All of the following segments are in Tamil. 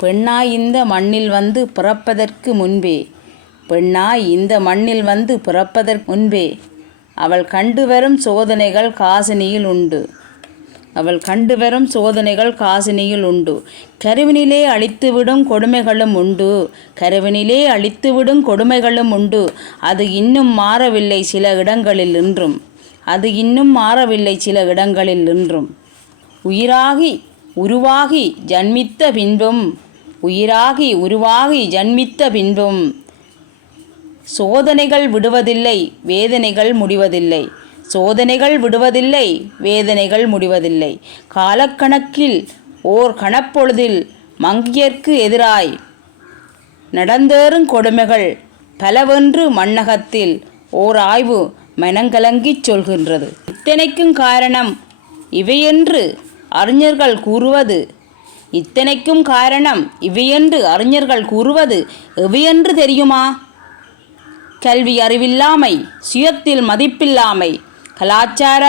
பெண்ணாய் இந்த மண்ணில் வந்து பிறப்பதற்கு முன்பே. பெண்ணாய் இந்த மண்ணில் வந்து பிறப்பதற்கு முன்பே. அவள் கண்டு வரும் சோதனைகள் காசினியில் உண்டு. அவள் கண்டு வரும் சோதனைகள் காசினியில் உண்டு. கருவினிலே அழித்துவிடும் கொடுமைகளும் உண்டு. கருவினிலே அழித்துவிடும் கொடுமைகளும் உண்டு. அது இன்னும் மாறவில்லை சில இடங்களில் இன்றும் அது இன்னும் மாறவில்லை சில இடங்களில் இன்றும் உயிராகி உருவாகி ஜன்மித்த பின்பும் உயிராகி உருவாகி ஜன்மித்த பின்பும் சோதனைகள் விடுவதில்லை வேதனைகள் முடிவதில்லை. சோதனைகள் விடுவதில்லை வேதனைகள் முடிவதில்லை. காலக்கணக்கில் ஓர் கணப்பொழுதில் மங்கியர்க்கு எதிராய் நடந்தேறும் கொடுமைகள் பலவென்று மண்ணகத்தில் ஓர் ஆய்வு மனங்கலங்கிச் சொல்கின்றது. இத்தனைக்கும் காரணம் இவையென்று அறிஞர்கள் கூறுவது இத்தனைக்கும் காரணம் இவையென்று அறிஞர்கள் கூறுவது எவையென்று தெரியுமா? கல்வி அறிவில்லாமை சுயத்தில் மதிப்பில்லாமை கலாச்சார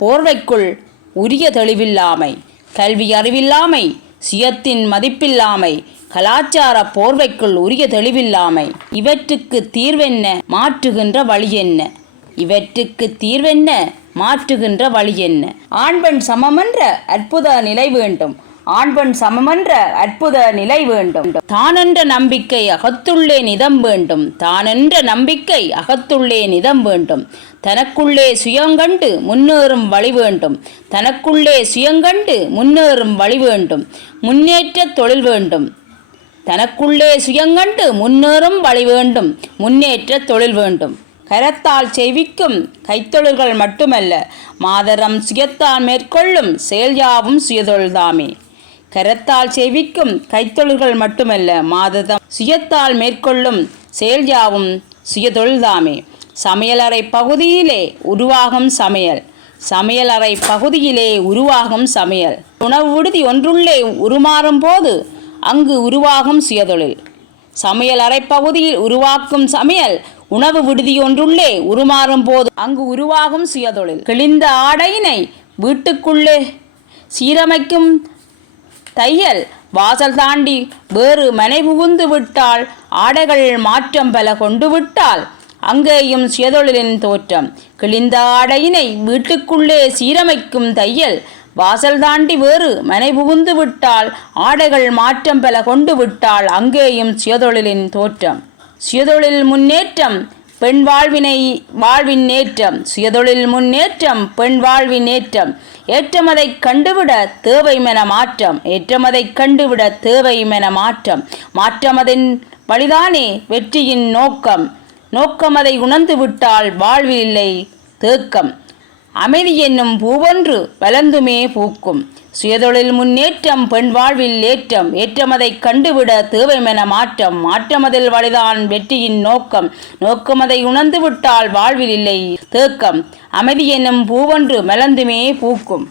போர்வைக்குள் உரிய தெளிவில்லாமை கல்வி அறிவில்லாமை சுயத்தின் மதிப்பில்லாமை கலாச்சார போர்வைக்குள் உரிய தெளிவில்லாமை இவற்றுக்கு தீர்வென்ன மாற்றுகின்ற வழி என்ன இவற்றுக்கு தீர்வென்ன மாற்றுகின்ற வழி என்ன ஆண்பெண் சமமென்ற அற்புத நிலை வேண்டும். ஆண்பன் சமமென்ற அற்புத நிலை வேண்டும். தானென்ற நம்பிக்கை அகத்துள்ளே நிதம் வேண்டும். தானென்ற நம்பிக்கை அகத்துள்ளே நிதம் வேண்டும். தனக்குள்ளே சுயங்கண்டு முன்னேறும் வழி வேண்டும். தனக்குள்ளே சுயங்கண்டு முன்னேறும் வழி வேண்டும். முன்னேற்ற தொழில் வேண்டும். தனக்குள்ளே சுயங்கண்டு முன்னேறும் வழி வேண்டும். முன்னேற்ற தொழில் வேண்டும். கரத்தால் செய்விக்கும் கைத்தொழில்கள் மட்டுமல்ல மாதரம் சுயத்தால் மேற்கொள்ளும் செயல் யாவும் சுயதொழில்தாமே கரத்தால் செய்விக்கும் கைத்தொழில்கள் மட்டுமல்ல மாததம் சுயத்தால் மேற்கொள்ளும் செயல் யாவும் சுயதொழில்தாமே. சமையலறை பகுதியிலே உருவாகும் சமையல். சமையலறை பகுதியிலே உருவாகும் சமையல். உணவு விடுதி ஒன்றுள்ளே உருமாறும் போது அங்கு உருவாகும் சுயதொழில். சமையல் பகுதியில் உருவாக்கும் சமையல் உணவு விடுதி ஒன்றுள்ளே உருமாறும் போது அங்கு உருவாகும் சுயதொழில். கிழிந்த ஆடையினை வீட்டுக்குள்ளே சீரமைக்கும் தையல் வாசல் தாண்டி வேறு மனை புகுந்து விட்டால் ஆடைகள் மாற்றம் பல கொண்டு விட்டால் அங்கேயும் சுயதொழிலின் தோற்றம். கிழிந்த ஆடையினை வீட்டுக்குள்ளே சீரமைக்கும் தையல் வாசல் தாண்டி வேறு மனை புகுந்து விட்டால் ஆடைகள் மாற்றம் பல கொண்டு விட்டால் அங்கேயும் சுயதொழிலின் தோற்றம். சுயதொழில் முன்னேற்றம் பெண் வாழ்வினை வாழ்வின் நேற்றம். சுயதொழில் முன்னேற்றம் பெண் வாழ்வின் ஏற்றம் ஏற்றமதை கண்டுவிட தேவை மென மாற்றம். ஏற்றமதை கண்டுவிட தேவை மென மாற்றம். மாற்றமதின் வழிதானே வெற்றியின் நோக்கம். நோக்கமதை உணர்ந்து விட்டால் வாழ்வில் இல்லை தேக்கம். அமைதி என்னும் பூவொன்று வளர்ந்துமே பூக்கும். சுயதொழில் முன்னேற்றம் பெண் வாழ்வில் ஏற்றம் ஏற்றமதைக் கண்டுவிட தேவைமென மாற்றம் மாற்றமதில் வழிதான் வெற்றியின் நோக்கம் நோக்கமதை உணர்ந்து விட்டால் வாழ்வில் இல்லை தேக்கம். அமைதி என்னும் பூவொன்று மலர்ந்துமே பூக்கும்.